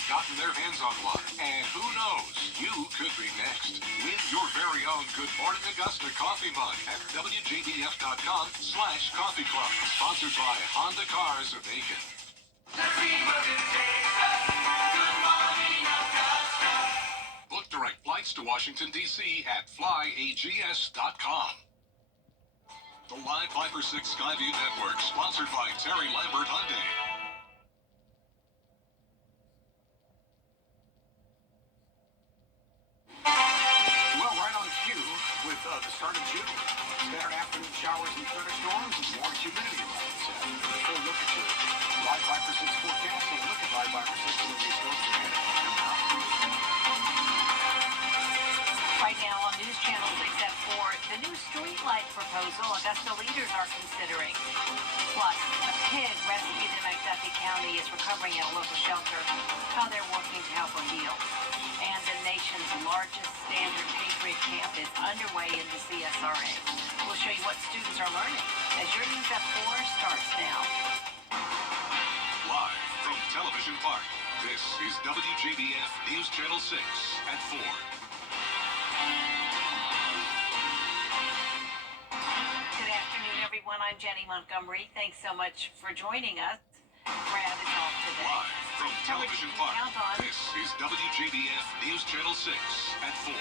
have gotten their hands on one. And who knows, you could be next. Win your very own Good Morning Augusta coffee mug at WJBF.com/coffee club. Sponsored by Honda Cars of Macon. Book direct flights to Washington, D.C. at flyags.com. The Live 5 for 6 Skyview Network, sponsored by Terry Lambert Hyundai. Well, right on cue with the start of June. Scattered afternoon showers and thunderstorms and more humidity around this afternoon. A full look at your Live 5 for 6 forecast and look at Live 5 for 6 when these storms are headed. Right now on News Channel 6 at 4, the new streetlight proposal Augusta leaders are considering. Plus, a pig rescued in McDuffie County is recovering at a local shelter, how they're working to help her heal. And the nation's largest standard Patriot camp is underway in the CSRA. We'll show you what students are learning as your News at 4 starts now. Live from Television Park, this is WJBF News Channel 6 at 4. Good afternoon, everyone. I'm Jenny Montgomery. Thanks so much for joining us. Brad is off today. Live from Television Park, this is WJBF News Channel 6 at 4.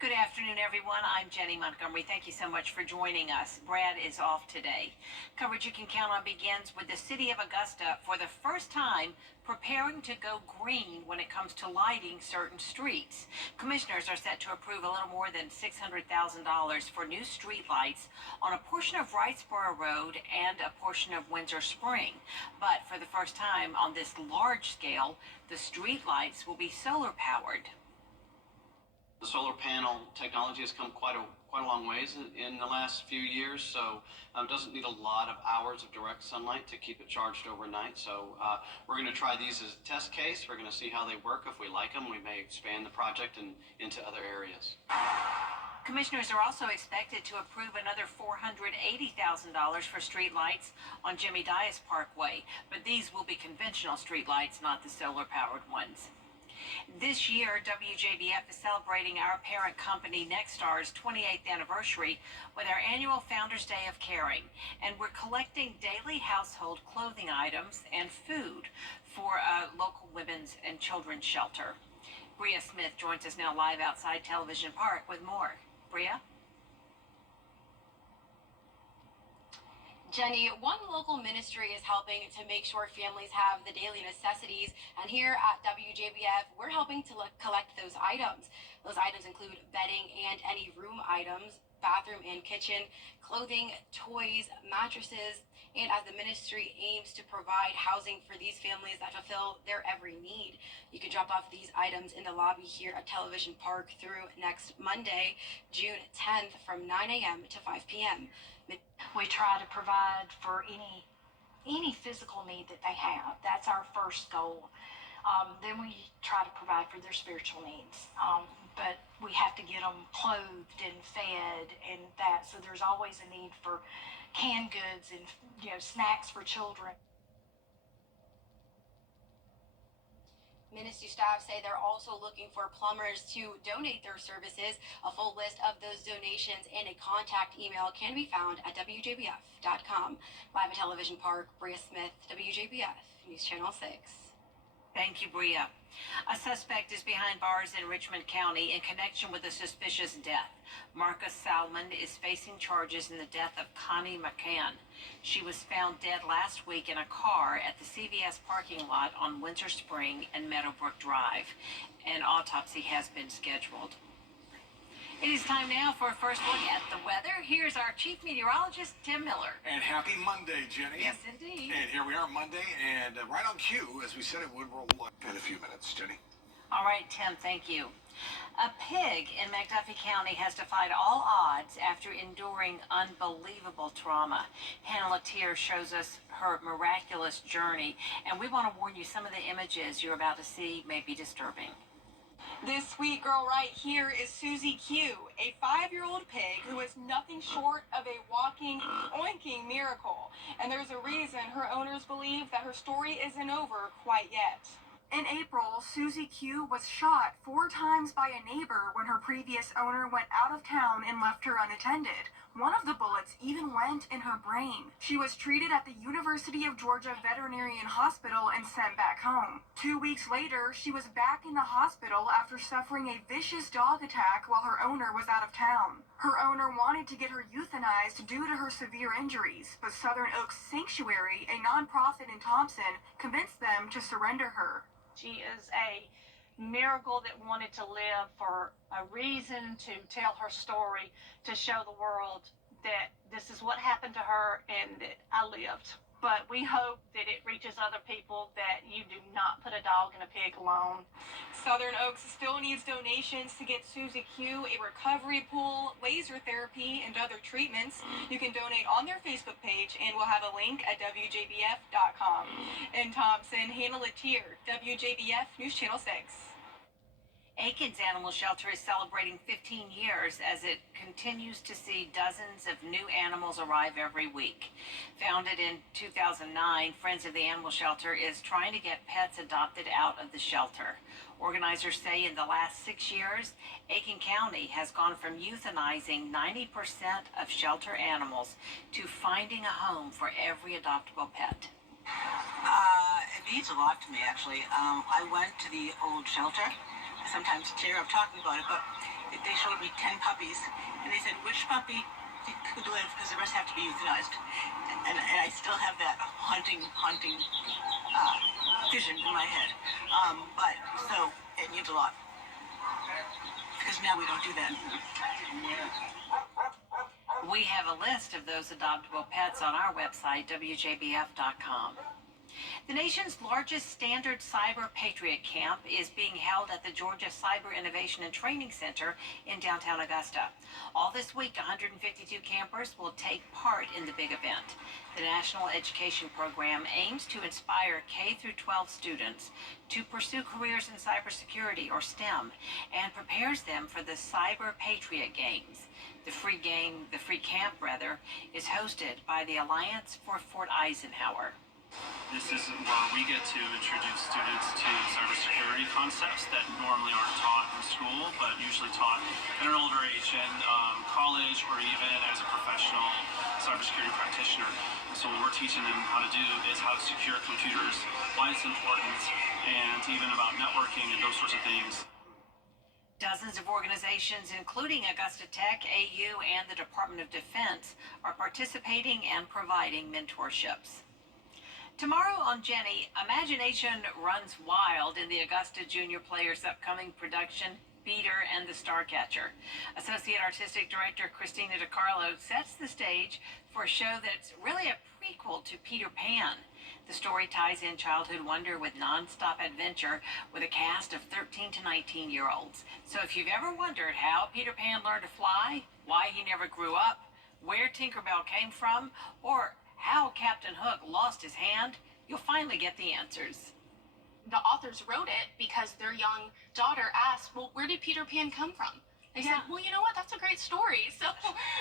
Good afternoon, everyone. I'm Jenny Montgomery. Thank you so much for joining us. Brad is off today. Coverage you can count on begins with the city of Augusta for the first time preparing to go green when it comes to lighting certain streets. Commissioners are set to approve a little more than $600,000 for new street lights on a portion of Wrightsboro Road and a portion of Windsor Spring. But for the first time on this large scale, the street lights will be solar powered. The solar panel technology has come quite a long ways in the last few years, so it doesn't need a lot of hours of direct sunlight to keep it charged overnight. So we're going to try these as a test case. We're going to see how they work. If we like them, we may expand the project into other areas. Commissioners are also expected to approve another $480,000 for street lights on Jimmy Dias Parkway, but these will be conventional street lights, not the solar-powered ones. This year, WJBF is celebrating our parent company, Nexstar's 28th anniversary with our annual Founders Day of Caring. And we're collecting daily household clothing items and food for a local women's and children's shelter. Bria Smith joins us now live outside Television Park with more. Bria? Jenny, one local ministry is helping to make sure families have the daily necessities, and here at WJBF, we're helping to collect those items. Those items include bedding and any room items, bathroom and kitchen, clothing, toys, mattresses, and as the ministry aims to provide housing for these families that fulfill their every need. You can drop off these items in the lobby here at Television Park through next Monday, June 10th from 9 a.m. to 5 p.m. We try to provide for any physical need that they have. That's our first goal. Then we try to provide for their spiritual needs. But we have to get them clothed and fed and that. So there's always a need for canned goods and snacks for children. Ministry staff say they're also looking for plumbers to donate their services. A full list of those donations and a contact email can be found at WJBF.com. Live at Television Park, Bria Smith, WJBF, News Channel 6. Thank you, Bria. A suspect is behind bars in Richmond County in connection with a suspicious death. Marcus Salmon is facing charges in the death of Connie McCann. She was found dead last week in a car at the CVS parking lot on Windsor Spring and Meadowbrook Drive. An autopsy has been scheduled. It is time now for a first look at the weather. Here's our chief meteorologist, Tim Miller. And happy Monday, Jenny. Yes, indeed. And here we are Monday, and right on cue, as we said it would, roll in a few minutes, Jenny. All right, Tim, thank you. A pig in McDuffie County has defied all odds after enduring unbelievable trauma. Hannah Latier shows us her miraculous journey, and we want to warn you some of the images you're about to see may be disturbing. This sweet girl right here is Susie Q, a 5-year-old pig who is nothing short of a walking, oinking miracle. And there's a reason her owners believe that her story isn't over quite yet. In April, Susie Q was shot 4 times by a neighbor when her previous owner went out of town and left her unattended. One of the bullets even went in her brain. She was treated at the University of Georgia Veterinarian Hospital and sent back home. 2 weeks later, she was back in the hospital after suffering a vicious dog attack while her owner was out of town. Her owner wanted to get her euthanized due to her severe injuries, but Southern Oaks Sanctuary, a nonprofit in Thompson, convinced them to surrender her. She is a miracle that wanted to live for a reason to tell her story, to show the world that this is what happened to her and that I lived. But we hope that it reaches other people that you do not put a dog and a pig alone. Southern Oaks still needs donations to get Susie Q a recovery pool, laser therapy, and other treatments. You can donate on their Facebook page, and we'll have a link at WJBF.com. In Thompson, Hannah Latier, WJBF News Channel 6. Aiken's Animal Shelter is celebrating 15 years as it continues to see dozens of new animals arrive every week. Founded in 2009, Friends of the Animal Shelter is trying to get pets adopted out of the shelter. Organizers say in the last 6 years, Aiken County has gone from euthanizing 90% of shelter animals to finding a home for every adoptable pet. It means a lot to me, actually. I went to the old shelter. I sometimes tear up talking about it, but they showed me 10 puppies, and they said, which puppy could live, because the rest have to be euthanized. And I still have that haunting vision in my head. So it means a lot, because now we don't do that. We have a list of those adoptable pets on our website, WJBF.com. The nation's largest standard Cyber Patriot Camp is being held at the Georgia Cyber Innovation and Training Center in downtown Augusta. All this week, 152 campers will take part in the big event. The National Education Program aims to inspire K-12 students to pursue careers in cybersecurity, or STEM, and prepares them for the Cyber Patriot Games. The free camp, is hosted by the Alliance for Fort Eisenhower. This is where we get to introduce students to cybersecurity concepts that normally aren't taught in school, but usually taught at an older age in college or even as a professional cybersecurity practitioner. And so what we're teaching them how to do is how to secure computers, why it's important, and even about networking and those sorts of things. Dozens of organizations, including Augusta Tech, AU, and the Department of Defense, are participating and providing mentorships. Tomorrow on Jenny, imagination runs wild in the Augusta Junior Players' upcoming production, Peter and the Starcatcher. Associate Artistic Director Christina DiCarlo sets the stage for a show that's really a prequel to Peter Pan. The story ties in childhood wonder with nonstop adventure with a cast of 13 to 19-year-olds. So if you've ever wondered how Peter Pan learned to fly, why he never grew up, where Tinkerbell came from, or how Captain Hook lost his hand, you'll finally get the answers. The authors wrote it because their young daughter asked, well, where did Peter Pan come from? They said, well, you know what, that's a great story. So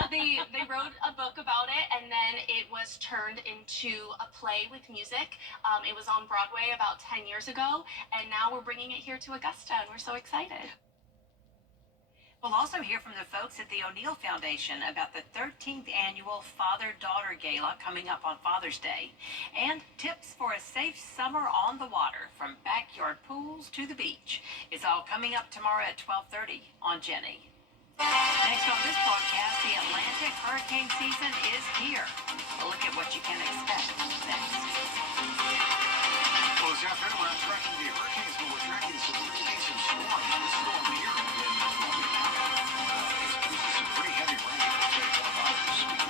they wrote a book about it, and then it was turned into a play with music. It was on Broadway about 10 years ago, and now we're bringing it here to Augusta, and we're so excited. We'll also hear from the folks at the O'Neill Foundation about the 13th annual Father-Daughter Gala coming up on Father's Day, and tips for a safe summer on the water, from backyard pools to the beach. It's all coming up tomorrow at 12:30 on Jenny. Next on this broadcast, the Atlantic hurricane season is here. A look at what you can expect next. Well, this afternoon, we're tracking the hurricanes, but we're tracking some pretty decent storms. This storm here in Columbia County is some pretty heavy rain. We'll tell you more about it this week.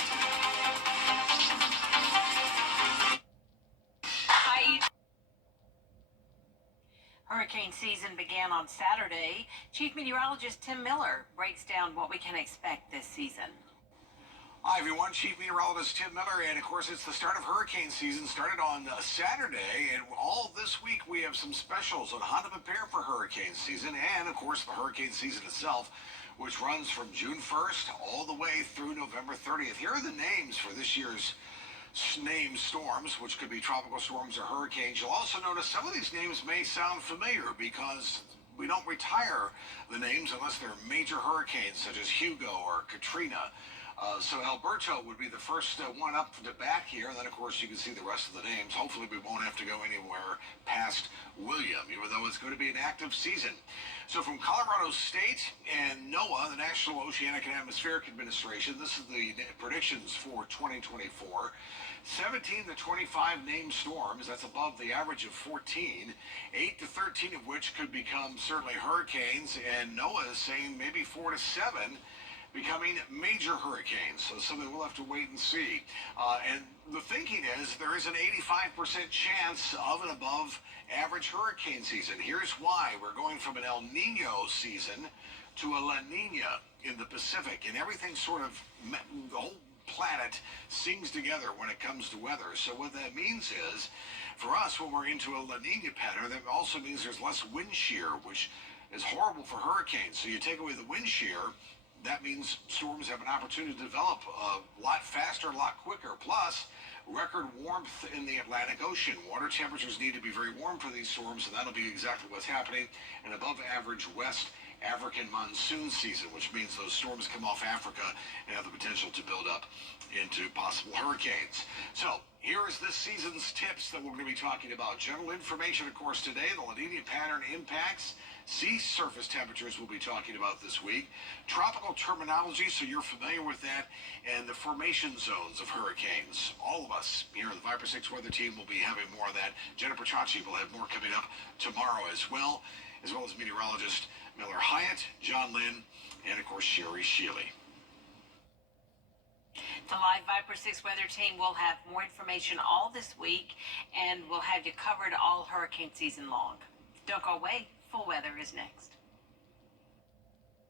Hurricane season began on Saturday. Chief Meteorologist Tim Miller breaks down what we can expect this season. Hi, everyone. Chief Meteorologist Tim Miller. And, of course, it's the start of hurricane season. Started on Saturday. And all this week, we have some specials on how to prepare for hurricane season. And, of course, the hurricane season itself, which runs from June 1st all the way through November 30th. Here are the names for this year's named storms, which could be tropical storms or hurricanes. You'll also notice some of these names may sound familiar because we don't retire the names unless they're major hurricanes such as Hugo or Katrina. So Alberto would be the first one up to bat here. And then, of course, you can see the rest of the names. Hopefully, we won't have to go anywhere past William, even though it's going to be an active season. So from Colorado State and NOAA, the National Oceanic and Atmospheric Administration, this is the predictions for 2024. 17 to 25 named storms. That's above the average of 14. 8 to 13 of which could become certainly hurricanes. And NOAA is saying maybe 4 to 7 becoming major hurricanes. So something we'll have to wait and see. And the thinking is there is an 85% chance of an above average hurricane season. Here's why. We're going from an El Nino season to a La Nina in the Pacific. And everything sort of, the whole planet sings together when it comes to weather. So what that means is, for us, when we're into a La Nina pattern, that also means there's less wind shear, which is horrible for hurricanes. So you take away the wind shear, that means storms have an opportunity to develop a lot faster, a lot quicker. Plus, record warmth in the Atlantic Ocean. Water temperatures need to be very warm for these storms, and that'll be exactly what's happening. An above average West African monsoon season, which means those storms come off Africa and have the potential to build up into possible hurricanes. So here is this season's tips that we're going to be talking about. General information, of course, today. The La Nina pattern impacts. Sea surface temperatures we'll be talking about this week. Tropical terminology, so you're familiar with that. And the formation zones of hurricanes. All of us here on the Viper 6 weather team will be having more of that. Jennifer Chachi will have more coming up tomorrow as well as meteorologist Miller Hyatt, John Lynn, and, of course, Sherry Shealy. The live Viper 6 weather team will have more information all this week, and we'll have you covered all hurricane season long. Don't go away. Full weather is next.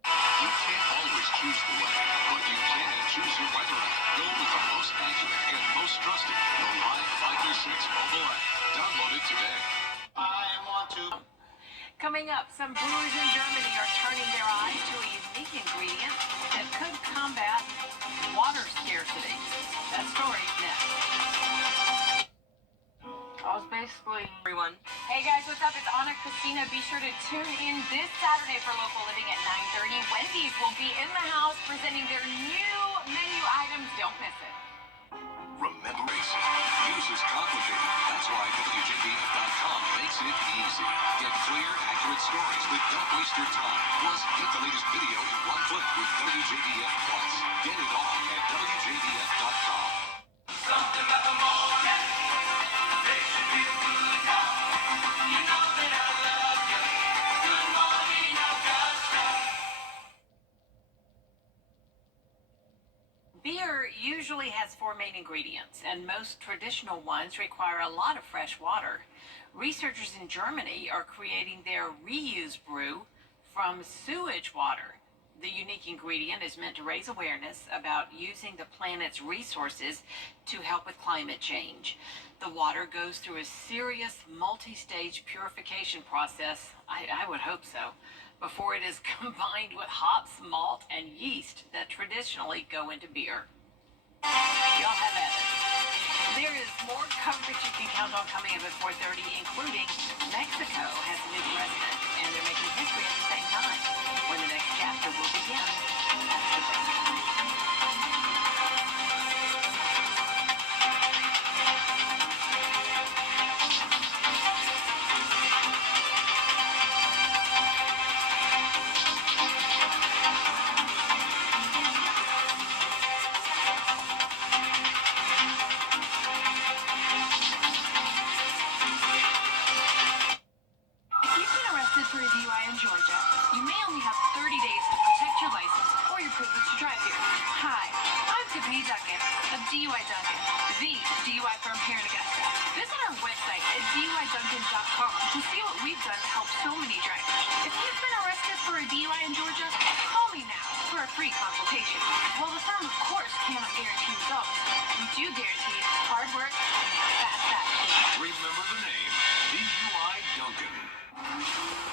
You can't always choose the weather, but you can choose your weather app. Go with the most accurate and most trusted, the live Viper 6 mobile app. Download it today. I want to. Coming up, some brewers in Germany are turning their eyes to a unique ingredient that could combat water scarcity. That story next. I was basically Everyone. Hey guys, what's up? It's Anna Christina. Be sure to tune in this Saturday for Local Living at 9:30. Wendy's will be in the house presenting their new menu items. Don't miss it. Remember, basic. News is complicated. That's why WJBF.com makes it easy. Get clear, accurate stories that don't waste your time. Plus, get the latest video in one click with WJBF Plus. Get it all at WJBF.com. Something about the morning. Makes you feel good now. You know that I love you. Good morning, Augusta. Beer usually has 4 main ingredients, and most traditional ones require a lot of fresh water. Researchers in Germany are creating their reuse brew from sewage water. The unique ingredient is meant to raise awareness about using the planet's resources to help with climate change. The water goes through a serious multi-stage purification process, I would hope so, before it is combined with hops, malt, and yeast that traditionally go into beer. Y'all have at it. There is more coverage you can count on coming up at 4:30, including Mexico has a new president, and they're making history at the same time, when the next chapter will begin. After the break. If you've been arrested for a DUI in Georgia, you may only have 30 days to protect your license or your privilege to drive here. Hi, I'm Tiffany Duncan of DUI Duncan, the DUI firm here in Augusta. Visit our website at DUIDuncan.com to see what we've done to help so many drivers. If you've been arrested for a DUI in Georgia, call me now for a for a free consultation. Well, the firm, of course, cannot guarantee results. We do guarantee hard work and fast action. Remember the name, DUI Duncan.